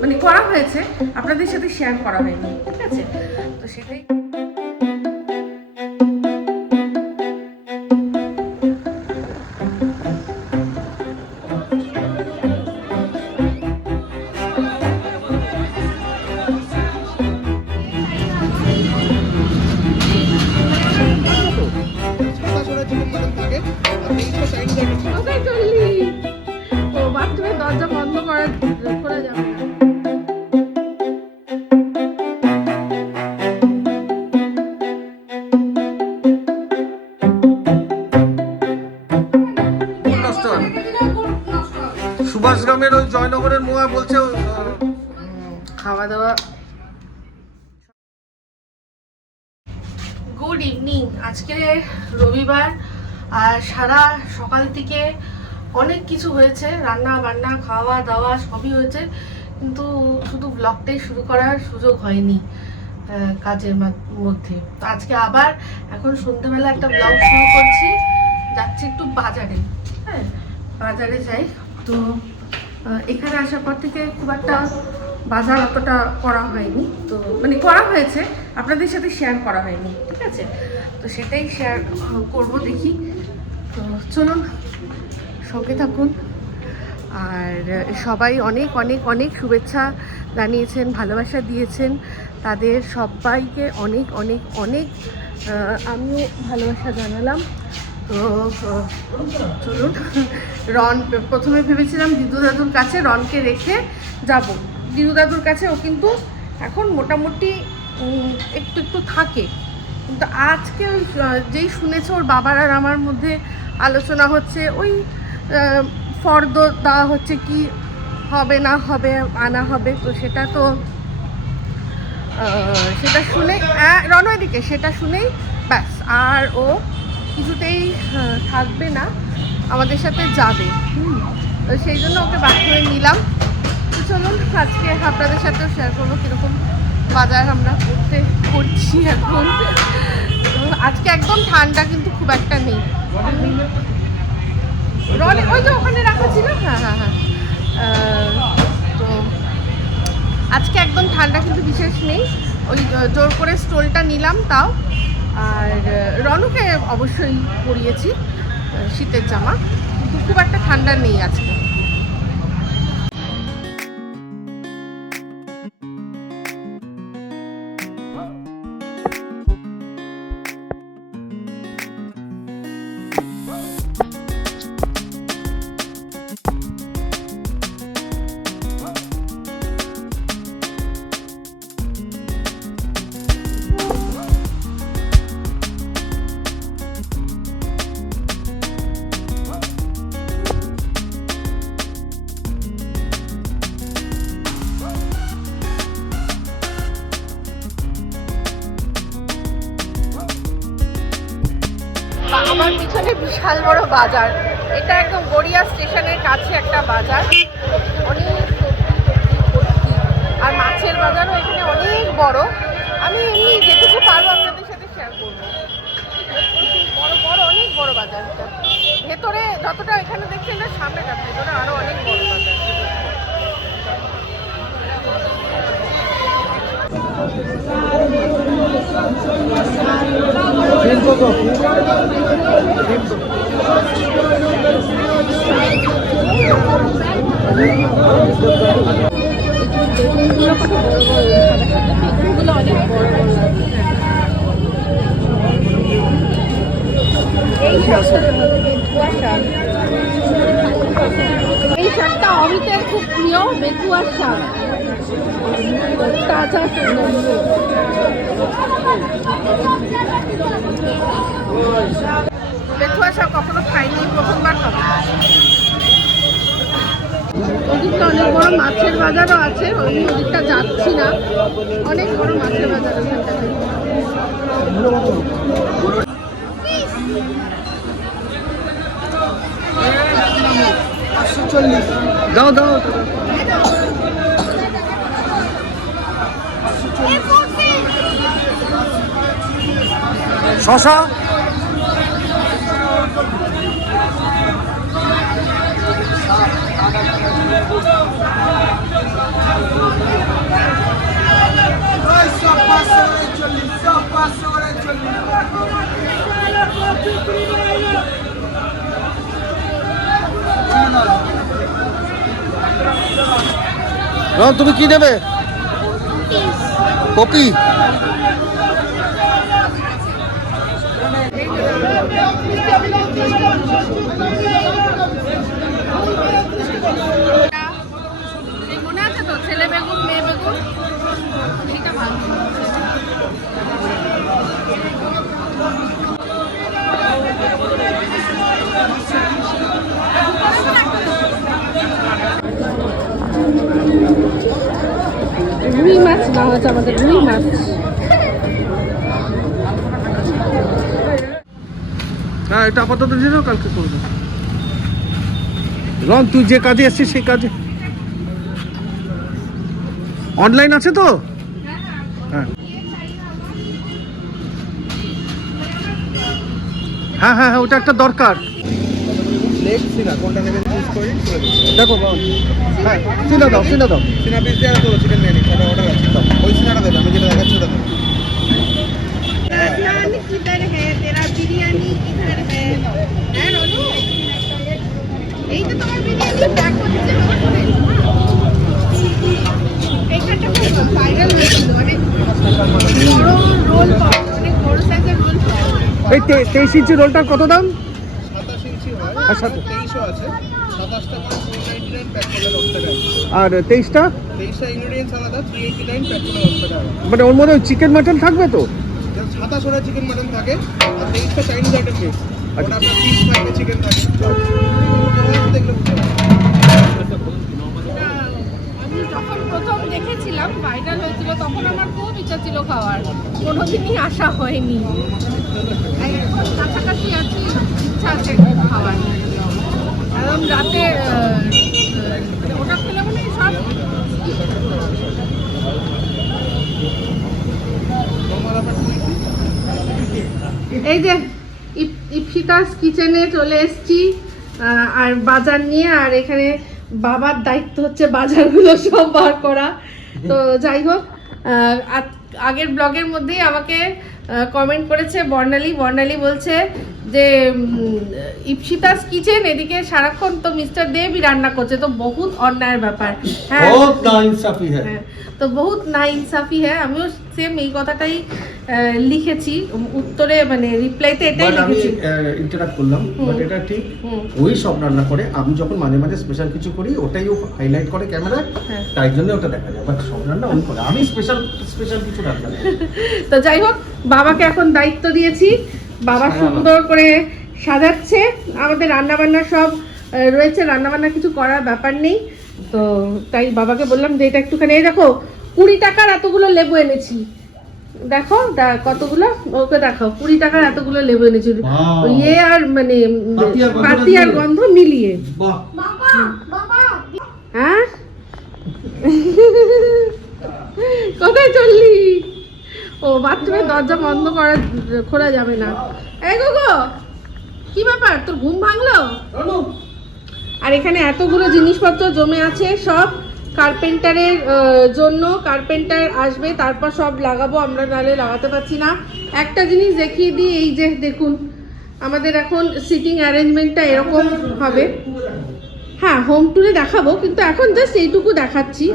মানে করা হয়েছে আপনাদের সাথে শেয়ার করা হয়নি ঠিক আছে? তো সেটাই খাওয়া দাওয়া গুড ইভিনিং আজকে রবিবার, আর সারা সকাল থেকে অনেক কিছু হয়েছে। রান্না বান্না খাওয়া দাওয়া সবই হয়েছে, কিন্তু শুধু ব্লগটাই শুরু করার সুযোগ হয়নি কাজের মধ্যে। তো আজকে আবার এখন সন্ধ্যেবেলা একটা ব্লগ শুরু করছি। যাচ্ছি একটু বাজারে। হ্যাঁ বাজারে যাই। তো এখানে আসার পর থেকে খুব একটা বাজার অতটা করা হয়নি। তো মানে করা হয়েছে, আপনাদের সাথে শেয়ার করা হয়নি, ঠিক আছে? তো সেটাই শেয়ার করব দেখি। তো চলুন, সঙ্গে থাকুন। আর সবাই অনেক অনেক অনেক শুভেচ্ছা জানিয়েছেন, ভালোবাসা দিয়েছেন। তাদের সবাইকে অনেক অনেক অনেক আমিও ভালোবাসা জানালাম। তো, চলুন। রন, প্রথমে ভেবেছিলাম দিদু দাদুর কাছে রনকে রেখে যাব। দিদু দাদুর কাছে ও কিন্তু এখন মোটামুটি একটু একটু থাকে। কিন্তু আজকে ওই যেই শুনেছে ওর বাবার আর আমার মধ্যে আলোচনা হচ্ছে ওই ফর্দ দেওয়া হচ্ছে কি হবে না হবে আনা হবে তো সেটা তো সেটা শুনে আহ, রনয় দিকে সেটা শুনেই ব্যাস আর ও কিছুতেই থাকবে না আমাদের সাথে যাবে হুম তো সেই জন্য ওকে করে নিলাম। চলুন, আজকে আপনাদের সাথেও শেয়ার করব কীরকম বাজার আমরা করতে করছি এখন। আজকে একদম ঠান্ডা কিন্তু খুব একটা নেই। রনে ওই যে ওখানে রাখা ছিল? হ্যাঁ হ্যাঁ হ্যাঁ। তো আজকে একদম ঠান্ডা কিন্তু বিশেষ নেই। ওই জোর করে স্টোলটা নিলাম তাও। আর রনুকে অবশ্যই পরিয়েছি শীতের জামা। কিন্তু খুব একটা ঠান্ডা নেই আজকে। বাজার। এটা একদম গড়িয়া স্টেশনের কাছে একটা বাজার। অনেক আর মাছের বাজারও এখানে অনেক বড়। আমি এমনি যেটুকু পারব আপনাদের সাথে শেয়ার করব। বড় বড়, অনেক বড় বাজার ভেতরে যতটা এখানে দেখছেন না সামনেটা ভেতরে আরও অনেক বড় বাজার বড় বড় এই শাকটা বেতুয়া শাক এই শাকটা অমিতের খুব প্রিয় বেতুয়ার শাক তাজা বেতুয়া শাক কখনো খাইনি প্রথমবার খাব ওদিকটা অনেক বড় মাছের বাজারও আছে, ওই ওদিকটা যাচ্ছি না। অনেক বড় মাছের বাজার ওখানটাতে দাও দাও। শশা? তুমি কি নেবে? কপি মনে আছে তো? ছেলে বেগুন মেয়ে বেগুন? রুই মাছ না হচ্ছে আমাদের রুই মাছ। হ্যাঁ এটা আপাতত দিয়ে কালকে করব রন তুই যে কাজে এসছিস সেই কাজে। অনলাইন আছে তো? হ্যাঁ হ্যাঁ হ্যাঁ ওটা একটা দরকার। দেখো হ্যাঁ চিনা দাও চিনা দাও। চিনা পিস দিয়ে আর চিকেন বিরিয়ানি ওটা অর্ডার আছে। ওই চিনাটা দেবে আমি যেটা দেখাচ্ছি ওটা রোল পাওয়া এই তেইশ ইঞ্চি রোলটার কত দাম? সাতাশ ইঞ্চি হয়। আর তেইশটা? মানে ওর মধ্যে চিকেন মাটন থাকবে তো? সাতাশ ওটা চিকেন মাটন থাকে আর তেইশটা চাইনিজ আইটেম মিক্স ওটা। আপনার ফিশ থাকে চিকেন থাকে দেখলে বুঝতে আমি যখন প্রথম দেখেছিলাম ভাইরাল হয়েছিল তখন আমার খুব ইচ্ছা ছিল খাওয়ার। কোনোদিনই আসা হয়নি। কাছাকাছি আছি, ইচ্ছা আছে খাওয়ার। একদম রাতে ওটা খেলে মানে সব এই যে ইপসিতাস কিচেনে চলে এসেছি আর বাজার নিয়ে, আর এখানে বাবার দায়িত্ব হচ্ছে বাজারগুলো সব বার করা। তো যাই হোক আগের ব্লগের মধ্যেই আমাকে কমেন্ট করেছে বর্ণালী। বর্ণালী বলছে যে ইপসিতাস কিচেন এদিকে সারাক্ষণ তো মিস্টার দেবই রান্না করছে তো বহুত অন্যায়ের ব্যাপার। হ্যাঁ। হ্যাঁ। হ্যাঁ, তো বহুত না ইনসাফি হ্যাঁ আমিও সেম এই কথাটাই লিখেছি উত্তরে মানে রিপ্লাইতে এটাই লিখেছি। ইন্টারাক্ট করলাম বাট এটা ঠিক ওই সব রান্না করে আমি যখন মাঝে মাঝে স্পেশাল কিছু করি ওটাই ও হাইলাইট করে ক্যামেরা। তাই জন্য ওটা দেখা যায়। বাট সব রান্না ওই করে আমি স্পেশাল স্পেশাল কিছু রান্না তো যাই হোক বাবাকে এখন দায়িত্ব দিয়েছি বাবা হ্যাঁ, সুন্দর করে সাজাচ্ছে। আমাদের রান্না বান্না সব রয়েছে। রান্না বান্না কিছু করার ব্যাপার নেই। তো তাই বাবাকে বললাম যে এটা একটুখানি এই দেখো কুড়ি টাকার এতগুলো লেবু এনেছি। দেখো দা- কতগুলো? ওকে দেখো কুড়ি টাকার এতগুলো লেবু এনেছি। ইয়ে আর মানে পাতি আর? গন্ধ মিলিয়ে। বাহ! হ্যাঁ? কোথায় চললি? ও বাথরুমের দরজা বন্ধ করা খোলা যাবে না। এই গো কি ব্যাপার? তোর ঘুম ভাঙলো? আর এখানে এতগুলো জিনিসপত্র জমে আছে সব কার্পেন্টারের জন্য কার্পেন্টার আসবে তারপর সব লাগাবো আমরা নাহলে লাগাতে পারছি না। একটা জিনিস দেখিয়ে দিই এই যে দেখুন আমাদের এখন সিটিং অ্যারেঞ্জমেন্টটা এরকম হবে। হ্যাঁ হোম ট্যুরে দেখাবো কিন্তু এখন জাস্ট এইটুকু দেখাচ্ছি।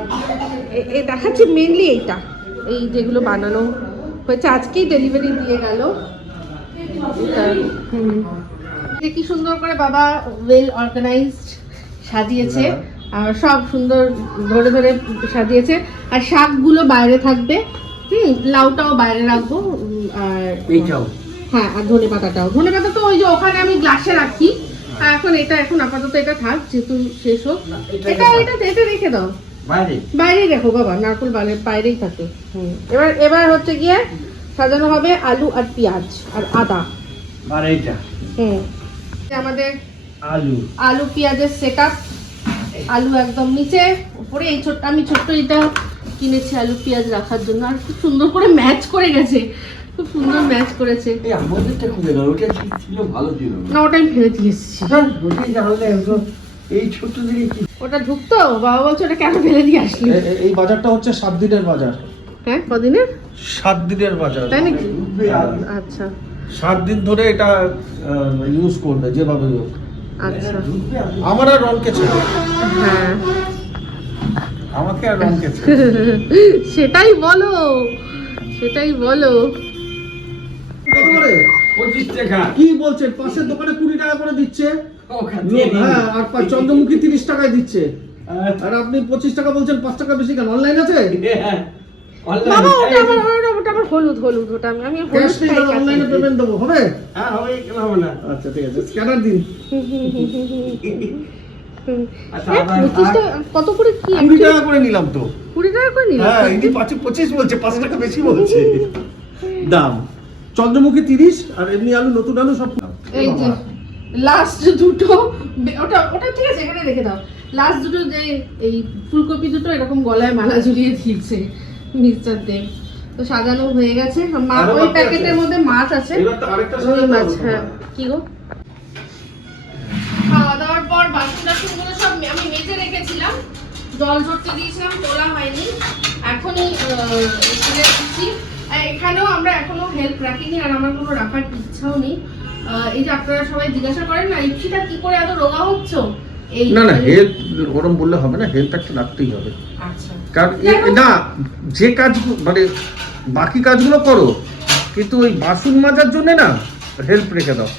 দেখাচ্ছি মেনলি এইটা এই যেগুলো বানানো হয়েছে আজকেই ডেলিভারি দিয়ে গেল। যে কি সুন্দর করে বাবা ওয়েল অর্গানাইজড সাজিয়েছে আর সব সুন্দর ধরে ধরে সাজিয়েছে। আর শাকগুলো বাইরে থাকবে হুম লাউটাও বাইরে রাখব আর হ্যাঁ আর ধনে পাতাটাও। ধনে পাতা তো ওই যে ওখানে আমি গ্লাসে রাখি। এখন এটা এখন আপাতত এটা থাক যেহেতু শেষ হোক। এটা এটা এটা রেখে দাও। বাইরে? রাখো বাবা নারকোল বাইরে বাইরেই থাকে। হুম এবার এবার হচ্ছে গিয়ে সাজানো হবে আলু আর পেঁয়াজ আর আদা। আর এইটা? হুম আমাদের আলু। আলু পেঁয়াজের সেট আলু একদম নিচে উপরে এই ছোট্ট আমি ছোট্ট এটা কিনেছি আলু পেঁয়াজ রাখার জন্য। আর খুব সুন্দর করে ম্যাচ করে গেছে। খুব সুন্দর ম্যাচ করেছে। এই আমাদেরটা ওটা ছিল? ভালো ছিল না? ওটা আমি ফেলে দিয়ে এসেছি। ওটাই তাহলে একদম এই ছোট্ট দিকে কি? ওটা ঢুকতো বাবা বলছে ওটা কেন ফেলে দিয়ে আসলি? এই বাজারটা হচ্ছে সাত দিনের বাজার। হ্যাঁ কদিনের? সাত দিনের বাজার। তাই নাকি? আচ্ছা। সাত দিন ধরে এটা ইউজ করবে যেভাবে হোক। আচ্ছা। আমার আর রনকে ছেড়ে হ্যাঁ। আমাকে আর রঙকে সেটাই বলো। সেটাই বলো। কত পঁচিশ টাকা। কি বলছেন? পাশের দোকানে কুড়ি টাকা করে দিচ্ছে। হ্যাঁ আর চন্দ্রমুখী তিরিশ টাকায় দিচ্ছে। আর আপনি পঁচিশ টাকা বলছেন পাঁচ টাকা বেশি কেন? অনলাইন আছে? হ্যাঁ, বাবা ওটা আমার ওটা ওটা আমার হলুদ হলুদ ওটা আমি আমি হলুদ খাই অনলাইনে পেমেন্ট দেবো হবে? হ্যাঁ হবে কেন হবে না? আচ্ছা ঠিক আছে স্ক্যানার দিন। হ্যাঁ, আবার পঁচিশ টাকা কত করে কি? কুড়ি টাকা করে নিলাম তো। কুড়ি টাকা করে নিলাম? হ্যাঁ ইনি পঁচিশ বলছে পাঁচ টাকা বেশি বলছে। দাম। চন্দ্রমুখী তিরিশ আর এমনি আলু নতুন আলু সব এই যে। লাস্ট দুটো ওটা ওটা ঠিক আছে এখানে রেখে দাও। লাস্ট দুটো যে এই ফুলকপি দুটো এরকম গলায় মালা ঝুলিয়ে দিয়েছে মিস্টার দেব। তো সাজানো হয়ে গেছে। মা ওই প্যাকেটের মধ্যে মাছ আছে। ওই মাছ হ্যাঁ। কি গো? খাওয়া দাওয়ার পর বাসন টাসনগুলো সব আমি মেজে রেখেছিলাম। জল ঝরতে দিয়েছিলাম তোলা হয়নি। এখনই আহ, তুলে দিচ্ছি। এখানেও আমরা এখনও হেল্প রাখিনি আর আমার কোনো রাখার ইচ্ছাও নেই। এই যে আপনারা সবাই জিজ্ঞাসা করেন না ইপসিটা কি করে এত রোগা হচ্ছ? না না হেলথ ওরম বললে হবে না হেলথ একটা রাখতেই হবে। আচ্ছা। কারণ না যে কাজ মানে বাকি কাজগুলো করো কিন্তু ওই বাসন মাজার জন্য না হেল্প রেখে দাও।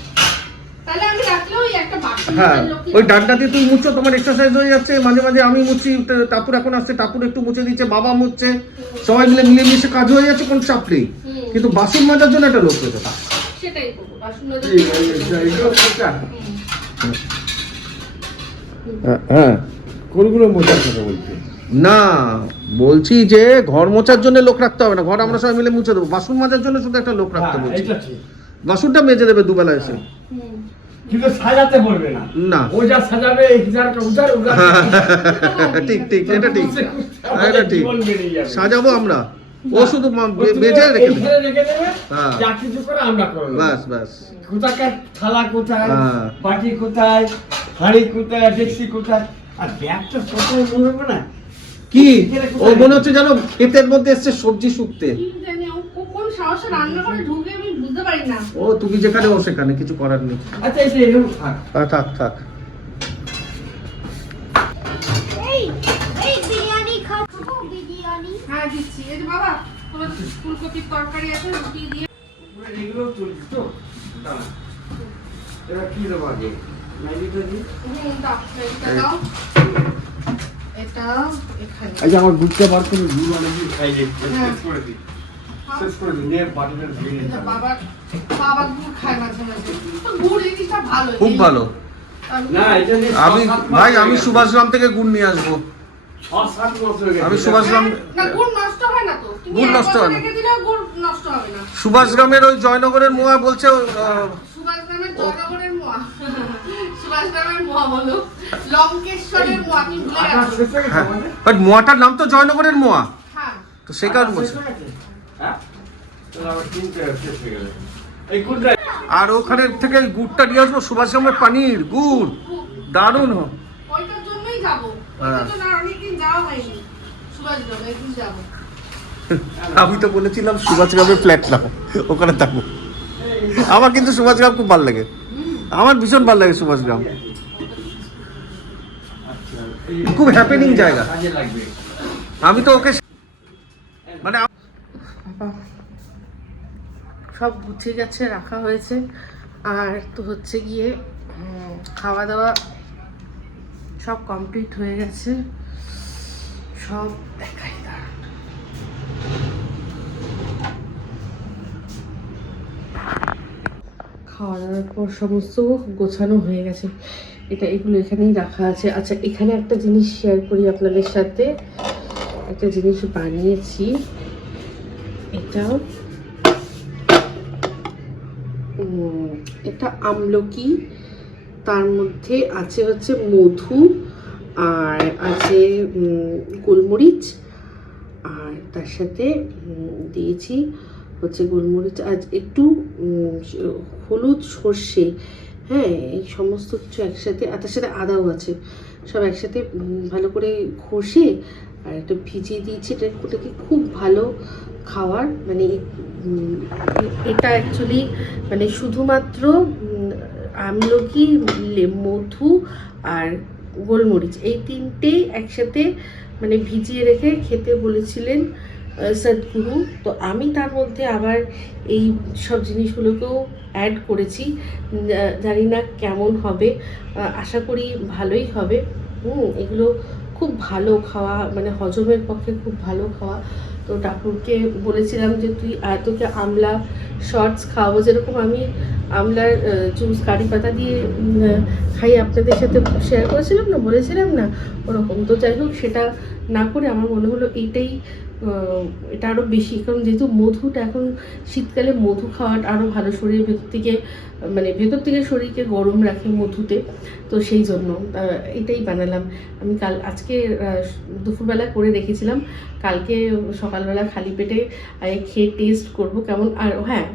হ্যাঁ ওই ডান্ডা দিয়ে তুই মুছো তোমার এক্সারসাইজ হয়ে যাচ্ছে মাঝে মাঝে আমি মুছি টাপুর এখন আসছে টাপুর একটু মুছে দিচ্ছে বাবা মুছছে সবাই মিলে মিলেমিশে কাজ হয়ে যাচ্ছে কোনো চাপ নেই। কিন্তু বাসন মাজার জন্য একটা লোক রেখে দাও সেটাই করব। হ্যাঁ কোনগুলো মোচার কথা বলছে? না বলছি যে ঘর মোছার জন্য লোক রাখতে হবে না ঘর আমরা সবাই মিলে মুছে দেবো। বাসন মাজার জন্য শুধু একটা লোক রাখতে হ্যাঁ, বলছি। বাসনটা মেজে দেবে দুবেলা এসে। হুম। কিন্তু সাজাতে বলবে না। না। ও যা সাজাবে উজার উজার ঠিক ঠিক এটা ঠিক। এটা যাবে। সাজাবো আমরা। ও শুধু বেজে রেখে দেবে। হ্যাঁ। যা কিছু করে আমরা করে নেব। ব্যাস ব্যাস কোথাকার থালা কোথায় হ্যাঁ। বাটি কোথায় হাঁড়ি কোথায় ডেক্সি কোথায়? আর ব্যাগটা কোথায় মনে হবে না? কি? ও মনে হচ্ছে যেন ক্ষেতের মধ্যে এসছে সবজি শুকতে। ও কোন সাহসে রান্না করে ঢুকে আমি বুঝতে পারি না। ও তুমি যেখানে ও সেখানে কিছু করার নেই। আচ্ছা থাক। থাক থাক। দিচ্ছি। এই যে বাবা ফুলকপির তরকারি আছে রুটি দিয়ে। এগুলো চলছে তো? দাঁড়া। এবার কি দেবো আগে? আচ্ছা আমার বার করে অনেক হ্যাঁ। শেষ করে দিই। শেষ করে দিই নিয়ে বাটিটা ধুয়ে নিতে বাবা বাবা গুড় খায় মাঝে মাঝে। গুড় জিনিসটা ভালো খুব ভালো। আমি- না এটা ভাই আমি। সুভাষগ্রাম থেকে গুড় নিয়ে আসব। আমি সুভাষগ্রাম গুড় নষ্ট হয় না হয় সুভাষগ্রামের ওই জয়নগরের মোয়া বলছে হয়ে। আমাদের? বাট মোয়াটার নাম তো জয়নগরের মোয়া। হ্যাঁ। তো সে কারণ বলছে। হয়ে? আর ওখানে থেকে গুড়টা নিয়ে আসব সুভাষগ্রামের পানির গুড়। দারুণ হোক ওইটার জন্যই যাব। হ্যাঁ। সুভাষ আমি তো বলেছিলাম সুভাষগ্রামের ফ্ল্যাট নাও ওখানে থাকব। আমার কিন্তু সুভাষগ্রাম খুব ভালো লাগে। আমার ভীষণ ভালো লাগে সুভাষগ্রাম খুব হ্যাপেনিং জায়গা। আমি তো ওকে মানে সব গুছিয়ে গেছে রাখা হয়েছে। আর তো হচ্ছে গিয়ে খাওয়া দাওয়া সব কমপ্লিট হয়ে গেছে। সব দেখাই খাওয়া দাওয়ার পর সমস্ত গোছানো হয়ে গেছে। এটা এগুলো এখানেই রাখা আছে। আচ্ছা এখানে একটা জিনিস শেয়ার করি আপনাদের সাথে। একটা জিনিস বানিয়েছি। এটা এটা আমলকি তার মধ্যে আছে হচ্ছে মধু, আর আছে গোলমরিচ, আর তার সাথে দিয়েছি হচ্ছে গোলমরিচ, আজ একটু হলুদ সর্ষে হ্যাঁ এই সমস্ত কিছু একসাথে, আর তার সাথে আদাও আছে, সব একসাথে ভালো করে ঘষে, আর একটু ভিজিয়ে দিয়েছি, এটা ওটাকে খুব ভালো খাওয়ার মানে এটা অ্যাকচুয়ালি মানে শুধুমাত্র আমলকি মধু আর গোলমরিচ। এই তিনটেই একসাথে মানে ভিজিয়ে রেখে খেতে বলেছিলেন সদ্গুরু। তো আমি তার মধ্যে আবার এই সব জিনিসগুলোকেও অ্যাড করেছি। জানি না কেমন হবে। আশা করি ভালোই হবে। হুম, এগুলো খুব ভালো খাওয়া মানে হজমের পক্ষে খুব ভালো খাওয়া। তো ঠাকুরকে বলেছিলাম যে তুই তোকে আমলা শর্টস খাওয়াবো। যেরকম আমি আমলার জুস কারি পাতা দিয়ে খাই আপনাদের সাথে শেয়ার করেছিলাম না, বলেছিলাম না, ওরকম। তো যাই হোক, সেটা না করে আমার মনে হলো এইটাই এটা আরও বেশি, কারণ যেহেতু মধুটা এখন শীতকালে মধু খাওয়াটা আরও ভালো, শরীরের ভেতর থেকে মানে ভেতর থেকে শরীরকে গরম রাখে মধুতে, তো সেই জন্য এটাই বানালাম। আমি কাল, আজকে দুপুরবেলা করে রেখেছিলাম, কালকে সকালবেলা খালি পেটে খেয়ে টেস্ট করব কেমন, আর হ্যাঁ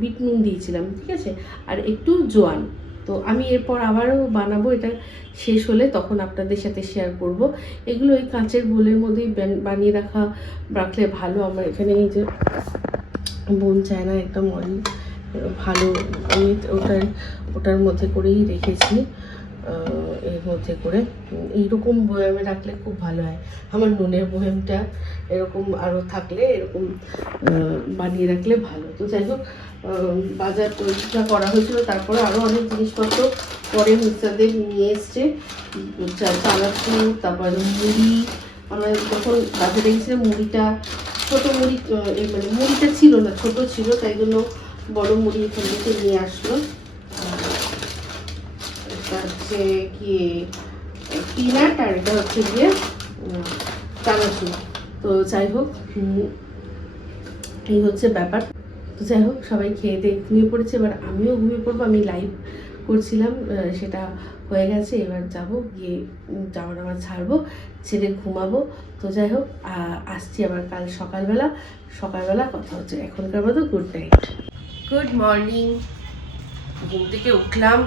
বিট নুন দিয়েছিলাম, ঠিক আছে? আর একটু জোয়ান। তো আমি এরপর আবারও বানাবো, এটা শেষ হলে তখন আপনাদের সাথে শেয়ার করব। এগুলো ওই কাঁচের বোলের মধ্যেই বানিয়ে রাখা, রাখলে ভালো। আমার এখানে এই যে বোন চায় না, একদম অয়েল ভালো, আমি ওটার ওটার মধ্যে করেই রেখেছি। এর মধ্যে করে। এইরকম বয়ামে রাখলে খুব ভালো হয়। আমার নুনের বয়ামটা এরকম আরও থাকলে এরকম বানিয়ে রাখলে ভালো। তো যাই হোক বাজার পরীক্ষা করা হয়েছিল, তারপরে আরও অনেক জিনিসপত্র পরে মিস্টারদের নিয়ে এসছে। চানাচুর, তারপরে মুড়ি। আমরা যখন বাজারে গেছিলাম, মুড়িটা, ছোটো মুড়ি মানে মুড়িটা ছিল না, ছোট ছিল, তাই জন্য বড় মুড়ি এখান থেকে নিয়ে আসলো। এটা হচ্ছে কি, পিনাট আর এটা হচ্ছে গিয়ে চানাচুর। তো যাই হোক এই হচ্ছে ব্যাপার। তো যাই হোক, সবাই খেয়ে দিয়ে ঘুমিয়ে পড়েছে। এবার আমিও ঘুমিয়ে পড়ব। আমি লাইভ করছিলাম সেটা হয়ে গেছে। এবার যাব, গিয়ে জামা টামা ছাড়বো ছেড়ে ঘুমাবো। তো যাই হোক আসছি আবার কাল সকালবেলা। সকালবেলা কথা হচ্ছে এখনকার মতো। গুড নাইট গুড মর্নিং ঘুম থেকে উঠলাম।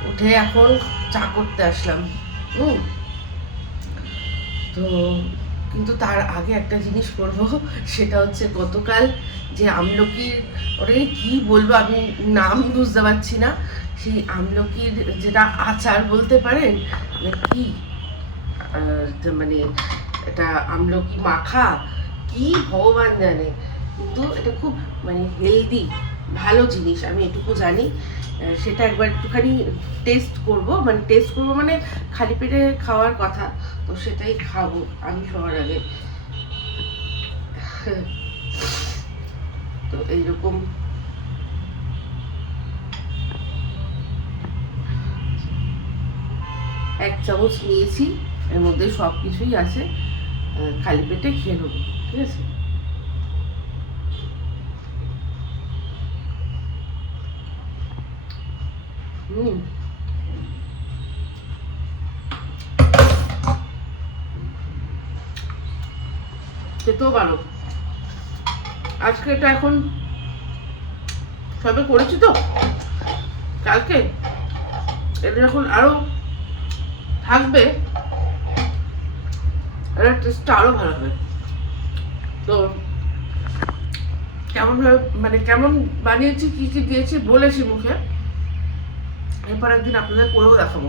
উঠে এখন চা করতে আসলাম। হুম। তো কিন্তু তার আগে একটা জিনিস করব, সেটা হচ্ছে গতকাল যে আমলকির ওটাকে কি বলব আমি নাম বুঝতে পারছি না, সেই আমলকির যেটা আচার বলতে পারেন মানে কি মানে এটা আমলকি মাখা, কি ভগবান জানে। কিন্তু এটা খুব মানে হেলদি ভালো জিনিস, আমি এটুকু জানি। সেটা একবার একটুখানি টেস্ট করব। মানে টেস্ট করব মানে খালি পেটে খাওয়ার কথা। তো সেটাই খাব আমি সবার আগে। তো এইরকম। এক চামচ নিয়েছি, এর মধ্যে সব কিছুই আছে খালি পেটে খেয়ে নেব, ঠিক আছে? হুম। খেতেও পারো। আজকে এটা এখন সবে করেছি তো? কালকে? এটা যখন আরও থাকবে এটার টেস্টটা আরও ভালো হবে। তো কেমন ভাবে মানে কেমন বানিয়েছি, কি কি দিয়েছি বলেছি মুখে। এরপর একদিন আপনাদের করেও দেখাবো।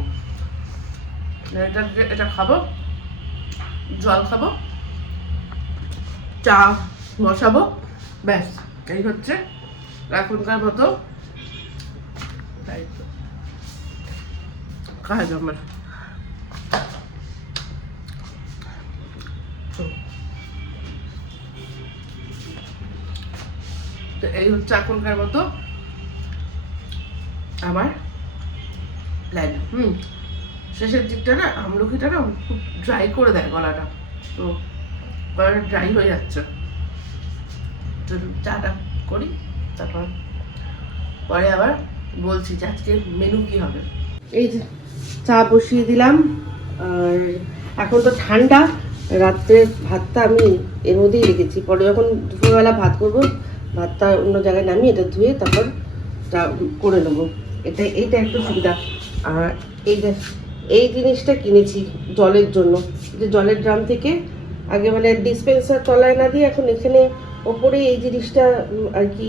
এটা এটা খাব, জল খাব, চা বসাবো, ব্যাস। এই হচ্ছে এখনকার মতো দায়িত্ব। কাজ আমার। তো। তো এই হচ্ছে এখনকার মতো আমার প্ল্যান হুম। শেষের দিকটা না আমলকিটা না খুব ড্রাই করে দেয় গলাটা। তো গলাটা ড্রাই হয়ে যাচ্ছে। তো চাটা করি, তারপর পরে আবার বলছি যে আজকে মেনু কি হবে। এই যে চা বসিয়ে দিলাম, আর এখন তো ঠান্ডা রাত্রের ভাতটা আমি এর মধ্যেই রেখেছি। পরে যখন দুপুরবেলা ভাত করব, ভাতটা অন্য জায়গায় নামিয়ে এটা ধুয়ে তারপর চা করে নেব। এটা, এইটা একটু সুবিধা। আর এই যে, এই জিনিসটা কিনেছি জলের জন্য। যে জলের ড্রাম থেকে আগে মানে ডিসপেন্সার তলায় না দিয়ে এখন এখানে ওপরে এই জিনিসটা আর কি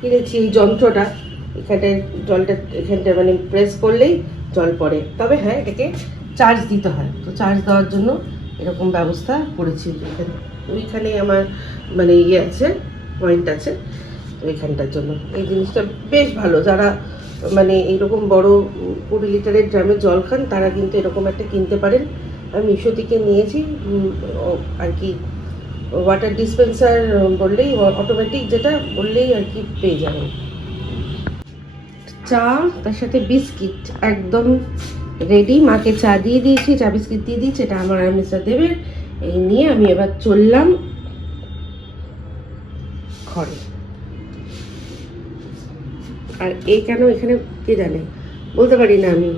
কিনেছি এই যন্ত্রটা। এখানটায় জলটা এখানটা মানে প্রেস করলেই জল পড়ে। তবে হ্যাঁ এটাকে চার্জ দিতে হয়। তো চার্জ দেওয়ার জন্য এরকম ব্যবস্থা করেছি। এখানে ওইখানে আমার মানে ইয়ে আছে পয়েন্ট আছে। ওইখানটার জন্য। এই জিনিসটা বেশ ভালো। যারা মানে এইরকম বড় কুড়ি লিটারের ড্রামের জল খান, তারা কিন্তু এরকম একটা কিনতে পারেন। আমি মিশো থেকে নিয়েছি আর কি ওয়াটার ডিসপেন্সার বললেই অটোমেটিক যেটা বললেই আর কি পেয়ে যাবেন। চা, তার সাথে বিস্কিট, একদম রেডি মাকে চা দিয়ে দিয়েছি, চা বিস্কিট দিয়ে দিয়েছি, এটা আমার আর মিস্টার দেবের। এই নিয়ে আমি এবার চললাম। ঘরে। আর এই কেন এখানে কে জানে? বলতে পারি না আমি।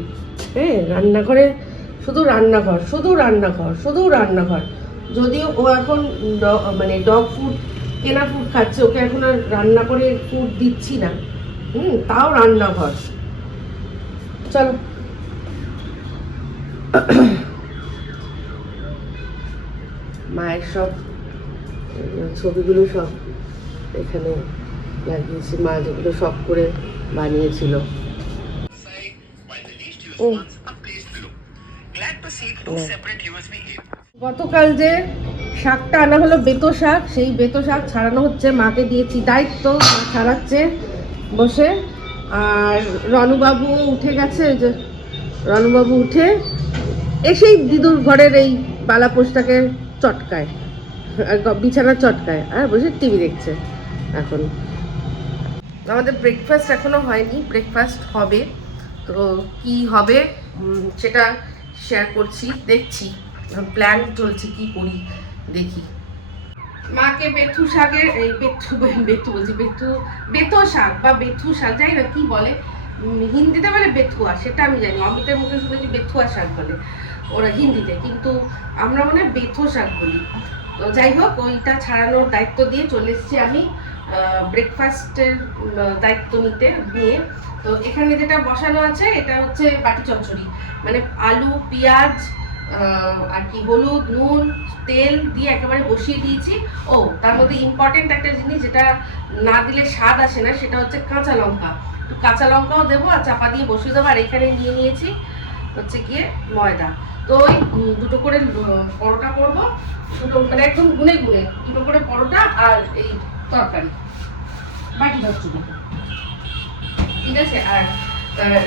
হ্যাঁ রান্নাঘরে শুধু রান্নাঘর শুধু রান্নাঘর শুধু রান্নাঘর। যদিও ও এখন মানে ডগ ফুড কেনা ফুড খাচ্ছে, ওকে এখন আর রান্না করে ফুড দিচ্ছি না। হুম, তাও রান্নাঘর। চলো। মায়ের সব, ছবিগুলো সব এখানে লাগিয়েছি মা যেগুলো সব করে বানিয়েছিল। গতকাল যে শাকটা আনা হলো বেতো শাক সেই বেতো শাক ছাড়ানো হচ্ছে মাকে দিয়েছি দায়িত্ব মা ছাড়াচ্ছে বসে। আর রনুবাবু উঠে গেছে যে রনুবাবু উঠে এসেই দিদুর ঘরের এই বালাপোষটাকে চটকায় বিছানা চটকায় আর বসে টিভি দেখছে এখন। আমাদের ব্রেকফাস্ট এখনও হয়নি ব্রেকফাস্ট হবে। তো কি হবে সেটা শেয়ার করছি, দেখছি প্ল্যান চলছে কি করি, দেখি। মাকে বেথু শাকের, এই বেথু বেথু বলছি, বেথু বেতো শাক বা বেথু শাক, যাই না কি বলে? হিন্দিতে বলে বেথুয়া, সেটা আমি জানি, অমিতের মুখে শুনেছি বেথুয়া শাক বলে, ওরা হিন্দিতে, কিন্তু আমরা মনে হয় বেথো শাক বলি। তো যাই হোক, ওইটা ছাড়ানোর দায়িত্ব দিয়ে চলে এসেছি আমি। ব্রেকফাস্টের দায়িত্ব নিতে নিয়ে। তো এখানে যেটা বসানো আছে, এটা হচ্ছে বাটি চচ্চড়ি। মানে আলু, পেঁয়াজ আর কি হলুদ, নুন, তেল দিয়ে একেবারে বসিয়ে দিয়েছি। ও, তার মধ্যে ইম্পর্টেন্ট একটা জিনিস যেটা না দিলে স্বাদ আসে না, সেটা হচ্ছে কাঁচা লঙ্কা। একটু কাঁচা লঙ্কাও দেবো আর চাপা দিয়ে বসিয়ে দেবো, আর এখানে নিয়ে নিয়েছি হচ্ছে গিয়ে ময়দা। তো ওই দুটো করে পরোটা করব। দুটো মানে একদম গুনে গুনে, দুটো করে পরোটা আর এই তরকারি। বাকি চচ্চড়ি ঠিক আছে? আর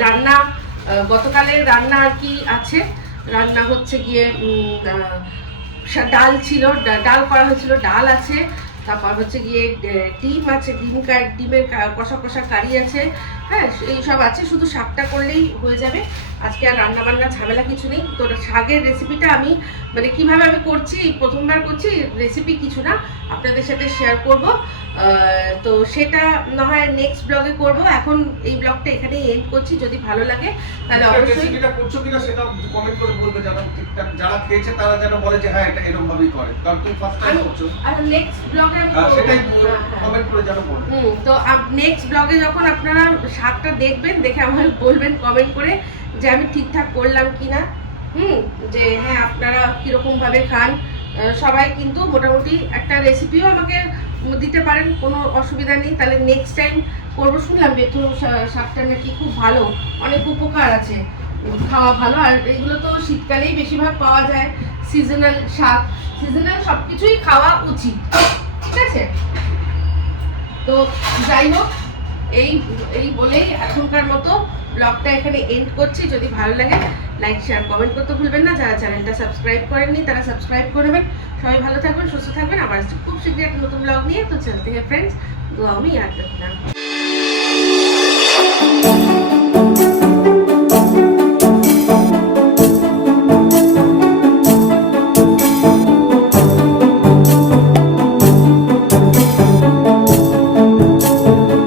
রান্না গতকালের রান্না আর কি আছে? রান্না হচ্ছে গিয়ে ডাল ছিল ডাল করা হয়েছিল, ডাল আছে। তারপর হচ্ছে গিয়ে ডিম আছে, ডিম ডিমের কষা কষা কারি আছে। হ্যাঁ এই সব আছে। শুধু শাকটা করলেই হয়ে যাবে। আজকে আর রান্না বান্না ঝামেলা কিছু নেই। তো শাকের রেসিপিটা আমি মানে কীভাবে আমি করছি প্রথমবার করছি রেসিপি কিছু না আপনাদের সাথে শেয়ার করব। তো সেটা না হয় নেক্সট ব্লগে করব। এখন এই ব্লগটা এখানেই এন্ড করছি। যদি ভালো লাগে তাহলে অবশ্যই রেসিপিটা করছ কিনা সেটা কমেন্ট করে বলবে যারা ঠিকঠাক যারা খেয়েছে তারা যেন বলে যে হ্যাঁ এটা এরকম ভাবেই করে। কারণ তুমি ফার্স্ট টাইম করছ। আর নেক্সট ব্লগে আমি করব। সেটাই হ্যাঁ, হ্যাঁ। কমেন্ট করে যেন বলবে হুম তো নেক্সট ব্লগে যখন আপনারা শাকটা দেখবেন দেখে আমাকে বলবেন কমেন্ট করে। যে আমি ঠিকঠাক করলাম কি না হুম, যে হ্যাঁ আপনারা কীরকম ভাবে খান সবাই কিন্তু মোটামুটি একটা রেসিপিও আমাকে দিতে পারেন, কোনো অসুবিধা নেই। তাহলে নেক্সট টাইম করব শুনলাম বেথু শা- শাকটা নাকি খুব ভালো, অনেক উপকার আছে। খাওয়া ভালো। আর এগুলো তো শীতকালেই বেশিরভাগ পাওয়া যায় সিজনাল শাক। সিজনাল সব কিছুই খাওয়া উচিত, ঠিক আছে? তো যাই হোক, এই এই বলেই এখনকার মতো ব্লগটা এখানে এন্ড করছি। যদি ভালো লাগে লাইক শেয়ার কমেন্ট করতে ভুলবেন না। যারা চ্যানেলটা সাবস্ক্রাইব করেননি, তারা সাবস্ক্রাইব করে নেবেন। সবাই ভালো থাকবেন, সুস্থ থাকবেন। আবার খুব শীঘ্রই একটা নতুন ব্লগ নিয়ে। তো চলতে হ্যাঁ ফ্রেন্ডস দোয়া আমি ইয়াদ রাখলাম